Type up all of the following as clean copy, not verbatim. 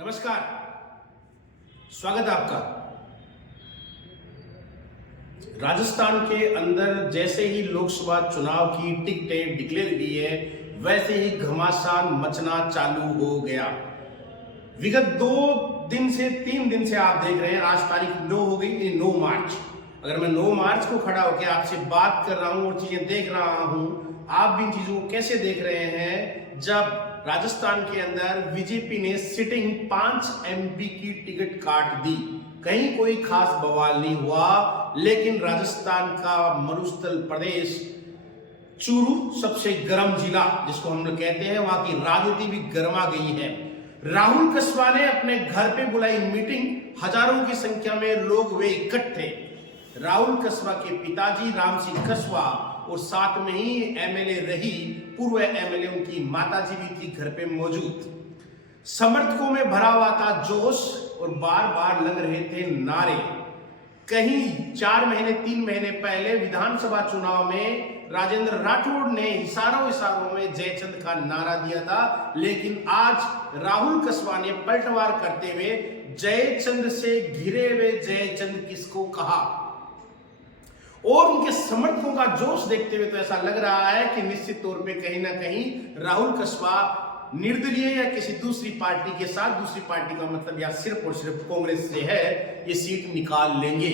नमस्कार, स्वागत है आपका। राजस्थान के अंदर जैसे ही लोकसभा चुनाव की टिकटें डिक्लेयर हुई है, वैसे ही घमासान मचना चालू हो गया। विगत 3 दिन से आप देख रहे हैं, आज तारीख 9 हो गई, 9 मार्च। अगर मैं 9 मार्च को खड़ा होकर आपसे बात कर रहा हूं और चीजें देख रहा हूं, आप भी इन चीजों को कैसे देख रहे हैं? जब राजस्थान के अंदर बीजेपी ने सिटिंग 5 एमपी की टिकट काट दी, कहीं कोई खास बवाल नहीं हुआ, लेकिन राजस्थान का मरुस्थल प्रदेश चूरू, सबसे गर्म जिला जिसको हम लोग कहते हैं, वहां की राजनीति भी गर्मा गई है। राहुल कस्बा ने अपने घर पे बुलाई मीटिंग, हजारों की संख्या में लोग वे इकट्ठे। राहुल कस्बा के पिताजी राम सिंह कस्बा और साथ में ही एमएलए रही पूर्व एमएलए उनकी माताजी भी थी घर पे मौजूद। समर्थकों में भरा हुआ था जोश और बार बार लग रहे थे नारे। कहीं 4 महीने 3 महीने पहले विधानसभा चुनाव में राजेंद्र राठौड़ ने इशारों में जयचंद का नारा दिया था, लेकिन आज राहुल कस्बा ने पलटवार करते हुए जयचंद से घिरे हुए जयचंद किसको कहा, और उनके समर्थकों का जोश देखते हुए तो ऐसा लग रहा है कि निश्चित तौर पे कहीं ना कहीं राहुल कस्बा निर्दलीय या किसी दूसरी पार्टी के साथ, दूसरी पार्टी का मतलब या सिर्फ और सिर्फ कांग्रेस से है, ये सीट निकाल लेंगे।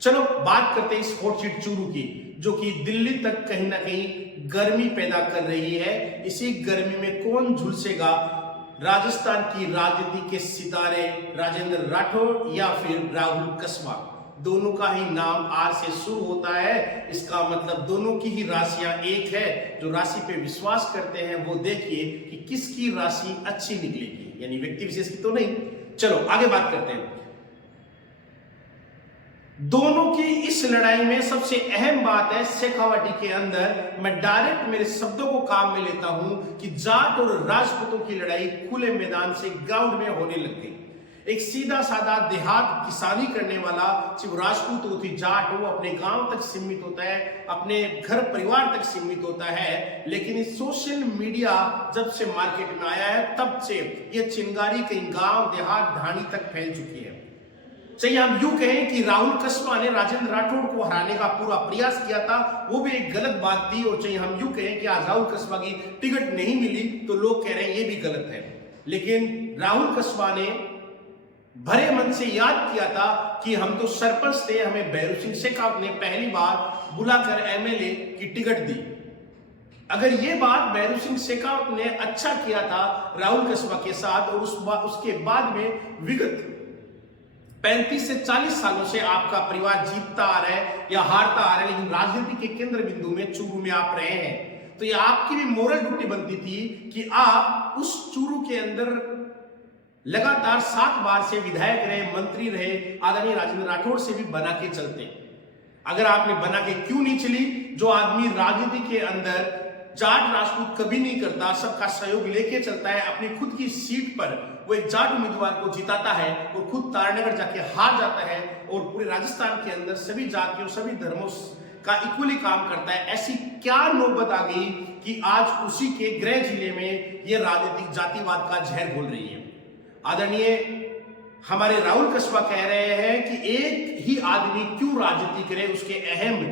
चलो बात करते हैं इस हॉट सीट चूरू की, जो कि दिल्ली तक कहीं ना कहीं गर्मी पैदा कर रही है। इसी गर्मी में कौन झुलसेगा? राजस्थान की राजनीति के सितारे राजेंद्र राठौड़ या फिर राहुल कस्बा? दोनों का ही नाम आर से शुरू होता है, इसका मतलब दोनों की ही राशियां एक है। जो राशि पे विश्वास करते हैं वो देखिए कि किसकी राशि अच्छी निकलेगी, यानी व्यक्ति विशेष की तो नहीं। चलो आगे बात करते हैं। दोनों की इस लड़ाई में सबसे अहम बात है, शेखावाटी के अंदर मैं डायरेक्ट मेरे शब्दों को काम में लेता हूं कि जाट और राजपूतों की लड़ाई खुले मैदान से ग्राउंड में होने लग गई। एक सीधा साधा देहात किसानी करने वाला सिर्फ राजपूत हो कि जाट हो, अपने गांव तक सीमित होता है, अपने घर परिवार तक सीमित होता है। लेकिन इस सोशल मीडिया जब से मार्केट में आया है, तब से ये चिंगारी कहीं गांव देहात ढाणी तक फैल चुकी है। चाहिए हम यूं कहें कि राहुल कस्बा ने राजेंद्र राठौड़ को हराने का पूरा प्रयास किया था, वो भी एक गलत बात थी। और चाहिए हम यूं कहें कि आज राहुल कस्बा की टिकट नहीं मिली तो लोग कह रहे हैं ये भी गलत है। लेकिन राहुल कस्बा ने भरे मन से याद किया था कि हम तो सरपंच थे, हमें भैरू सिंह शेखावत ने पहली बार बुलाकर एमएलए की टिकट दी। अगर ये बात भैरू सिंह शेखावत ने अच्छा किया था राहुल कस्बा के साथ, और उसके बाद में विगत 35 से 40 सालों से आपका परिवार जीतता आ रहा है या हारता आ रहा है, लेकिन राजनीति के केंद्र बिंदु में चूरू में आप रहे हैं, तो ये आपकी भी मोरल ड्यूटी बनती थी कि आप उस चूरू के अंदर लगातार 7 बार से विधायक रहे, मंत्री रहे, आदरणीय राजेंद्र राठौड़ से भी बना के चलते। अगर आपने बना के क्यों नहीं चली? जो आदमी राजनीति के अंदर जाट राजपूत कभी नहीं करता, सबका सहयोग लेके चलता है, अपनी खुद की सीट पर वो एक जाट उम्मीदवार को जिताता है और खुद तारनगर जाके हार जाता है, और पूरे राजस्थान के अंदर सभी जातियों सभी धर्मों का इक्वली काम करता है। ऐसी क्या नौबत आ गई कि आज उसी के गृह जिले में ये राजनीतिक जातिवाद का जहर घोल रही है। आदरणीय हमारे राहुल कस्बा कह रहे हैं कि एक ही आदमी क्यों राजनीति करे, उसके अहम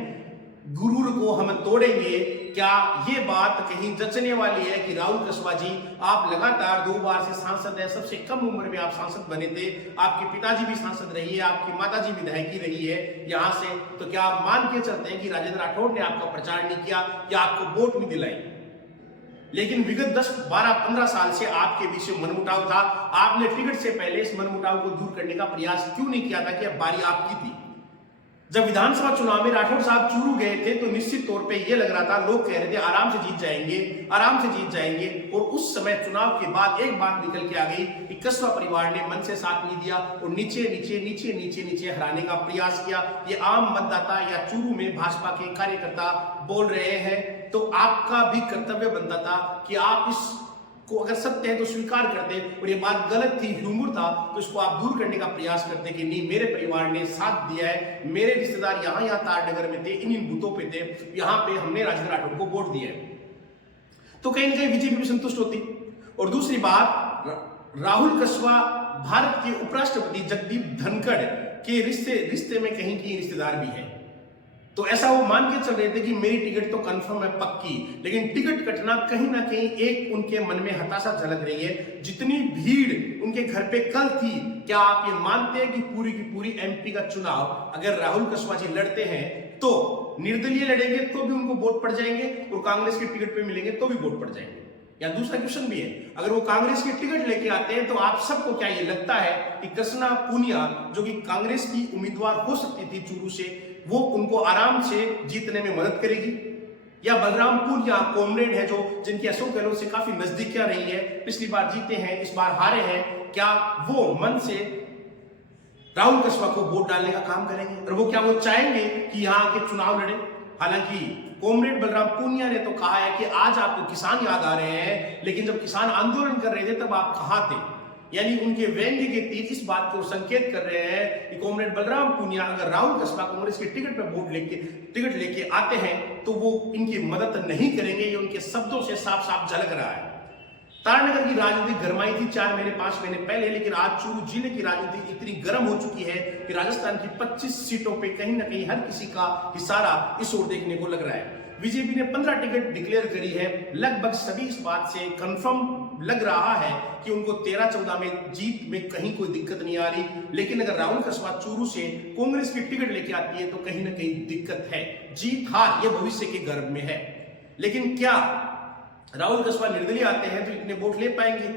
गुरूर को हम तोड़ेंगे। क्या ये बात कहीं जचने वाली है कि राहुल कस्बा जी आप लगातार 2 बार से सांसद है, सबसे कम उम्र में आप सांसद बने थे, आपके पिताजी भी सांसद रही है, आपकी माताजी विधायकी रही है यहां से, तो क्या आप मान के चलते हैं कि राजेंद्र राठौड़ ने आपका प्रचार नहीं किया या आपको वोट नहीं दिलाई? लेकिन विगत 10, 12, 15 साल से आपके बीच में मनमुटाव था। आपने टिकट से पहले इस मनमुटाव को दूर करने का प्रयास क्यों नहीं किया था कि अब बारी आपकी थी? जब विधानसभा चुनाव में राठौड़ साहब चूरू गए थे तो निश्चित तौर पे ये लग रहा था, लोग कह रहे थे आराम से जीत जाएंगे, आराम से जीत जाएंगे। और उस समय चुनाव के बाद एक बात निकल के आ गई कि कस्बा परिवार ने मन से साथ नहीं दिया और नीचे नीचे नीचे नीचे नीचे हराने का प्रयास किया। ये आम मतदाता या चूरू में भाजपा के कार्यकर्ता बोल रहे हैं, तो आपका भी कर्तव्य बनता था कि आप इस को अगर सत्य है तो स्वीकार करते, और ये बात गलत थी, ह्यूमर था, तो इसको आप दूर करने का प्रयास करते कि नहीं, मेरे परिवार ने साथ दिया है, मेरे रिश्तेदार यहाँ तारनगर में थे, इन बूथों पे थे, यहाँ पे हमने राजेंद्र राठौड़ को वोट दिया है, तो कहीं ना कहीं बीजेपी भी संतुष्ट होती। और दूसरी बात, राहुल कसवा भारत के उपराष्ट्रपति जगदीप धनखड़ के रिश्ते में कहीं की रिश्तेदार भी है। तो ऐसा वो मान के चल रहे थे कि मेरी टिकट तो कंफर्म है, पक्की, लेकिन टिकट कटना कहीं ना कहीं एक उनके मन में हताशा झलक रही है। जितनी भीड़ उनके घर पे कल थी, क्या आप ये मानते हैं कि पूरी की पूरी एमपी का चुनाव अगर राहुल कसवा जी लड़ते हैं तो निर्दलीय लड़ेंगे तो भी उनको वोट पड़ जाएंगे और कांग्रेस के टिकट पे मिलेंगे तो भी वोट पड़ जाएंगे? या दूसरा क्वेश्चन भी है, अगर वो कांग्रेस की टिकट लेके आते हैं तो आप सबको क्या ये लगता है कि कृष्णा पूनिया जो कि कांग्रेस की उम्मीदवार हो सकती थी चूरू से, वो उनको आराम से जीतने में मदद करेगी? या बलराम पूनिया कॉमरेड है जो जिनकी अशोक गहलोत से काफी नजदीकियां रही है, पिछली बार जीते हैं, इस बार हारे हैं, क्या वो मन से राहुल कसवा को वोट डालने का काम करेंगे? और क्या वो चाहेंगे कि यहाँ के चुनाव लड़े? हालांकि कॉमरेड बलराम पूनिया ने तो कहा है कि आज आपको किसान याद आ रहे हैं, लेकिन जब किसान आंदोलन कर रहे थे तब आप कहां थे? यानी उनके व्यंग्य के तीर इस बात को संकेत कर रहे हैं कि कॉमरेड बलराम पूनिया अगर राहुल कसवा कांग्रेस की टिकट पर टिकट लेके आते हैं तो वो इनकी मदद नहीं करेंगे। ये उनके शब्दों से साफ साफ झलक रहा है। तारानगर की राजनीति गरमाई थी 4 महीने 5 महीने पहले, लेकिन आज चूरू जिले की राजनीति इतनी गर्म हो चुकी है कि राजस्थान की 25 सीटों पे कहीं ना कहीं हर किसी का इशारा इस ओर देखने को लग रहा है। बीजेपी ने 15 टिकट डिक्लेयर करी है। लगभग सभी इस बात से कंफर्म लग रहा है कि उनको 13-14 में जीत में कहीं कोई दिक्कत नहीं आ रही। लेकिन अगर राहुल कसवा चूरू से कांग्रेस की टिकट लेके आती है तो कहीं ना कहीं दिक्कत है। जीत हार ये भविष्य के गर्भ में है। लेकिन क्या राहुल कसवा निर्दलीय आते हैं तो इतने वोट ले पाएंगे?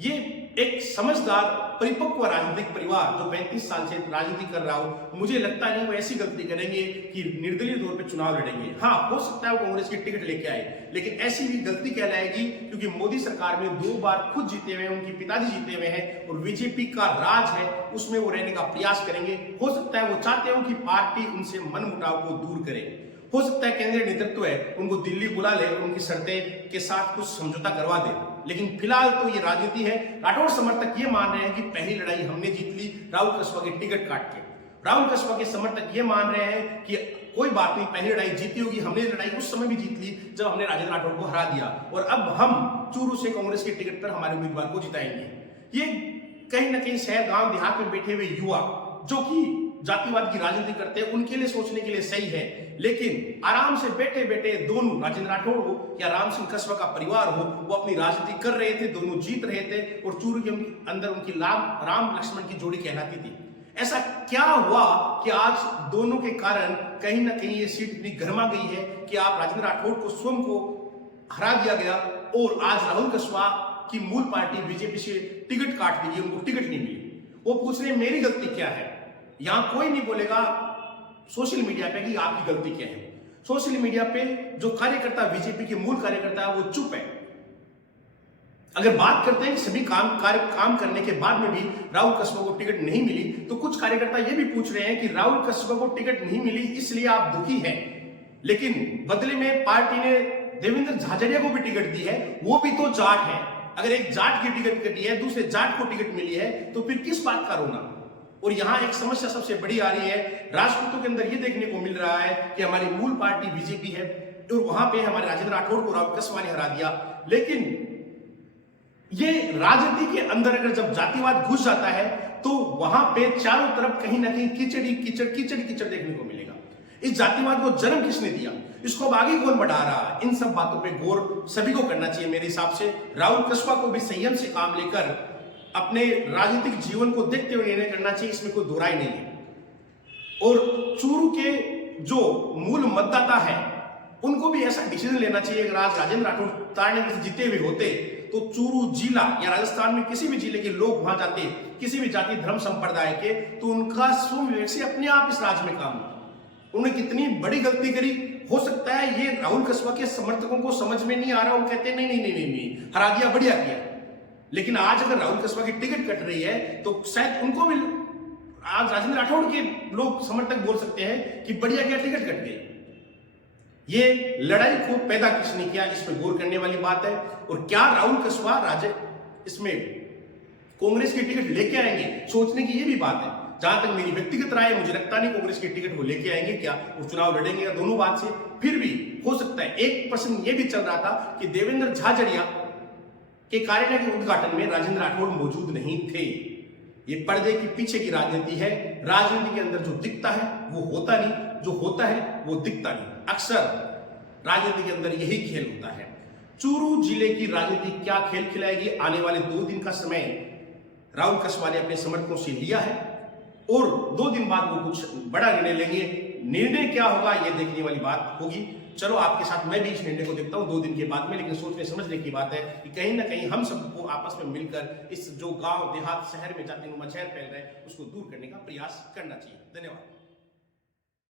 ये एक समझदार परिपक्व राजनीतिक परिवार जो 35 साल से राजनीति कर रहा हो, मुझे लगता नहीं वो ऐसी गलती करेंगे कि निर्दलीय तौर पे चुनाव लड़ेंगे। हाँ, हो सकता है वो कांग्रेस की टिकट लेके आए, लेकिन ऐसी भी गलती कहलाएगी क्योंकि मोदी सरकार में 2 बार खुद जीते हुए, उनके पिताजी जीते हुए हैं और बीजेपी का राज है, उसमें वो रहने का प्रयास करेंगे। हो सकता है वो चाहते हो कि पार्टी उनसे मनमुटाव को दूर करे। हो सकता है केंद्रीय नेतृत्व है उनको दिल्ली बुला ले और उनकी शर्तें के साथ कुछ समझौता करवा दे। लेकिन फिलहाल तो ये राजनीति है। राठौर समर्थक ये मान रहे हैं कि पहली लड़ाई हमने जीत ली राहुल कसवा की टिकट काट के। राहुल कसवा के समर्थक ये मान रहे हैं कि कोई बात नहीं, पहली लड़ाई जीती होगी, हमने लड़ाई उस समय भी जीत ली जब हमने राजेंद्र राठौर को हरा दिया और अब हम चूरू से कांग्रेस की टिकट पर हमारे उम्मीदवार को जिताएंगे। ये कहीं ना कहीं शहर गांव देहात में बैठे हुए युवा जो कि जातिवाद की राजनीति करते हैं उनके लिए सोचने के लिए सही है, लेकिन आराम से बैठे बैठे दोनों राजेंद्र राठौर हो या राम सिंह कसवा का परिवार हो, वो अपनी राजनीति कर रहे थे, दोनों जीत रहे थे और चूरू के अंदर उनकी राम लक्ष्मण की जोड़ी कहलाती थी। ऐसा क्या हुआ कि आज दोनों के कारण कहीं ना कहीं ये सीट इतनी गर्मा गई है कि आप राजेंद्र राठौर को स्वयं को हरा दिया गया और आज राहुल कसवा की मूल पार्टी बीजेपी से टिकट काट दी, उनको टिकट नहीं मिली। वो पूछ रहे मेरी गलती क्या है? यहां कोई नहीं बोलेगा सोशल मीडिया पे कि आपकी गलती क्या है। सोशल मीडिया पे जो कार्यकर्ता बीजेपी के मूल कार्यकर्ता है वो चुप है। अगर बात करते हैं कि सभी काम करने के बाद में भी राहुल कसवा को टिकट नहीं मिली, तो कुछ कार्यकर्ता ये भी पूछ रहे हैं कि राहुल कसवा को टिकट नहीं मिली इसलिए आप दुखी हैं, लेकिन बदले में पार्टी ने देवेंद्र झाझड़िया को भी टिकट दी है, वो भी तो जाट है। अगर एक जाट की टिकट कटी है, दूसरे जाट को टिकट मिली है, तो फिर किस बात का रोना? और यहां एक समस्या सबसे बड़ी आ रही है, राजपूतों के अंदर यह देखने को मिल रहा है कि हमारी मूल पार्टी बीजेपी है और वहां पे हमारे राजेंद्र राठौर को राहुल कसवा ने हरा दिया। लेकिन ये राजनीति के अंदर अगर जब जातिवाद घुस जाता है तो वहां पे चारों तरफ कहीं ना कहीं कीचड़ देखने को मिलेगा। इस जातिवाद को जन्म किसने दिया, इसको अब आगे कौन बढ़ा रहा है, इन सब बातों पे गौर सभी को करना चाहिए। मेरे हिसाब से राहुल कसवा को भी संयम से काम लेकर अपने राजनीतिक जीवन को देखते हुए निर्णय करना चाहिए, इसमें कोई दोहराई नहीं है। और चूरू के जो मूल मतदाता है उनको भी ऐसा डिसीजन लेना चाहिए। अगर आज राजेंद्र राठौर तारानगर से जीते हुए होते तो चूरू जिला या राजस्थान में किसी भी जिले के लोग वहां जाते, किसी भी जाति धर्म संप्रदाय के, तो उनका स्वयं विवेक से अपने आप इस राज्य में काम होता। उन्होंने कितनी बड़ी गलती करी, हो सकता है ये राहुल कसवा के समर्थकों को समझ में नहीं आ रहा, वो कहते नहीं, हरा दिया, बढ़िया किया। लेकिन आज अगर राहुल कसवा की टिकट कट रही है तो शायद उनको भी आज राजेंद्र राठौर के लोग समर्थक बोल सकते हैं कि बढ़िया क्या टिकट कट गई। ये लड़ाई को पैदा किसने किया, इसमें गौर करने वाली बात है। और क्या राहुल कसवा इसमें कांग्रेस की टिकट लेके आएंगे, सोचने की ये भी बात है। जहां तक मेरी व्यक्तिगत राय है, मुझे लगता नहीं कांग्रेस की टिकट वो लेके आएंगे क्या और चुनाव लड़ेंगे, दोनों बात से। फिर भी हो सकता है, एक प्रश्न ये भी चल रहा था कि देवेंद्र झाझड़िया के कार्यालय के उद्घाटन में राजेंद्र राठौड़ मौजूद नहीं थे। ये पर्दे के पीछे की राजनीति है। राजनीति के अंदर जो दिखता है वो होता नहीं, जो होता है वो दिखता नहीं। अक्सर राजनीति के अंदर यही खेल होता है। चूरू जिले की राजनीति क्या खेल खिलाएगी, आने वाले 2 दिन का समय राहुल कसबा ने अपने समर्थकों से लिया है और 2 दिन बाद वो कुछ बड़ा निर्णय लेंगे। निर्णय क्या होगा ये देखने वाली बात होगी। चलो आपके साथ मैं भी इस निर्णय को देखता हूं 2 दिन के बाद में, लेकिन सोचने समझने की बात है कि कहीं ना कहीं हम सबको आपस में मिलकर इस जो गांव देहात शहर में जाति नुमा जहर फैल रहा है उसको दूर करने का प्रयास करना चाहिए। धन्यवाद।